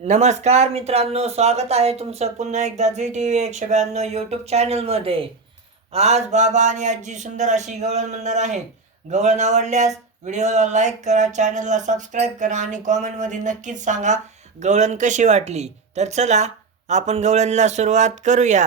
नमस्कार मित्रांनो, स्वागत आहे तुमचं पुन्हा एकदा झी TV 192 यूट्यूब चॅनलमध्ये। आज बाबा आणि आजी सुंदर अशी गवळण म्हणणार आहेत। गवळण आवडल्यास व्हिडिओला लाईक करा, चॅनलला सबस्क्राईब करा आणि कॉमेंटमध्ये नक्कीच सांगा गवळण कशी वाटली। तर चला आपण गवळणला सुरुवात करूया।